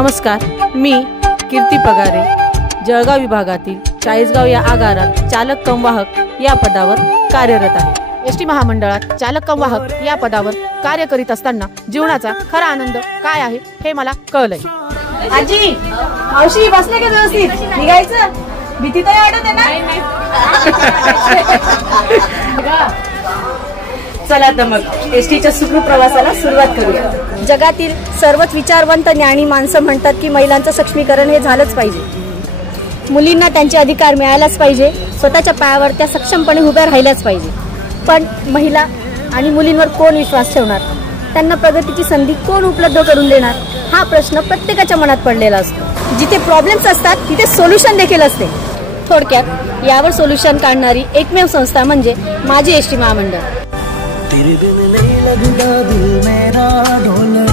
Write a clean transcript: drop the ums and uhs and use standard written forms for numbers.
नमस्कार, मी कीर्ती पगारे, जळगाव विभागातील चाळीसगाव या आगारात चालक कम वाहक या पदावर कार्यरत आहे। एसटी महामंडळात चालक कम वाहक या पदावर कार्य करीत असताना जीवनाचा खरा आनंद काय आहे हे मला कळलंय। आजी, मावशी बसले का व्यवस्थित? निघायचं? भीती तर वाटत आहे ना? चला तर मग एसटीच्या सुखरूप प्रवासाला सुरुवात करूया। जगातील सर्वच विचारवंत ज्ञानी माणसं म्हणतात की महिलांचं सक्षमीकरण हे झालंच पाहिजे। मुलींना त्यांचे अधिकार मिळायलाच पाहिजे, स्वतःच्या पायावर त्या सक्षमपणे उभ्या राहिल्याच पाहिजे। पण महिला आणि मुलींवर कोण विश्वास ठेवणार? त्यांना प्रगतीची संधी कोण उपलब्ध करून देणार? हा प्रश्न प्रत्येकाच्या मनात पडलेला असतो। जिथे प्रॉब्लेम्स असतात तिथे सोल्युशन देखील असते। थोडक्यात यावर सोल्युशन काढणारी एकमेव संस्था म्हणजे माझी एसटी महामंडळ। तेरे बिन नहीं लगता दिल मेरा ढोल